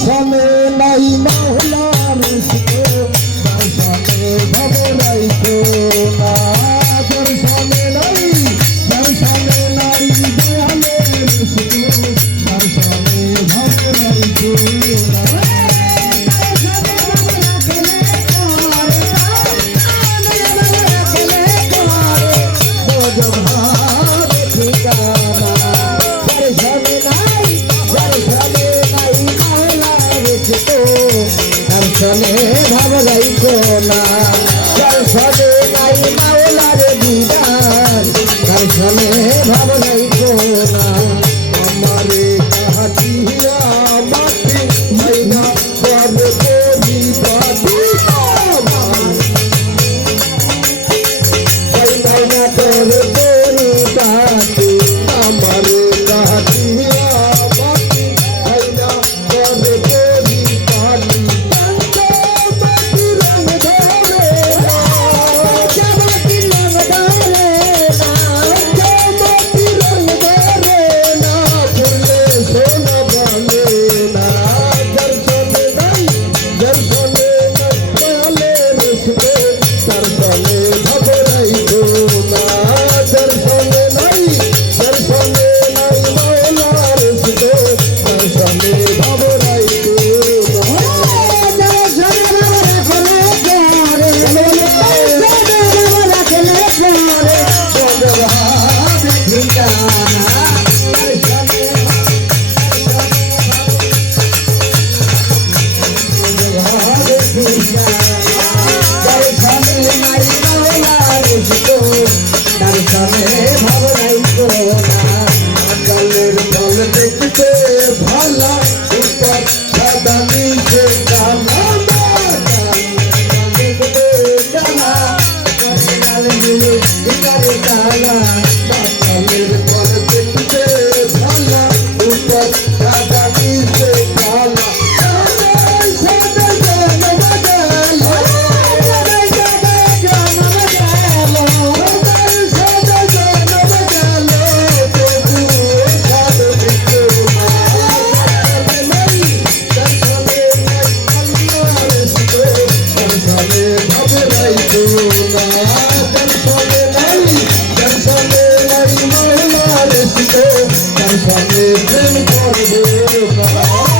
সামনে নাই মা পিছনে ভাব রাইখো না। ಕಾಲ Let me gonna make you.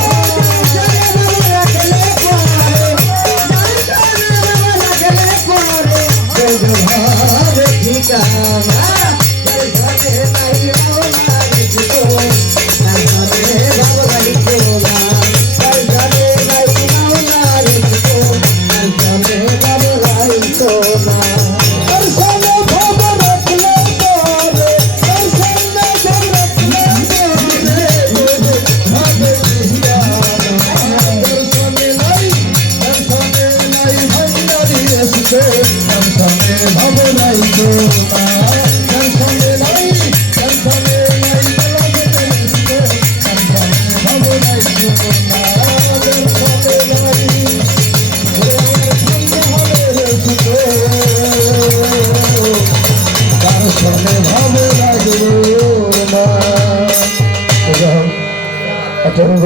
которые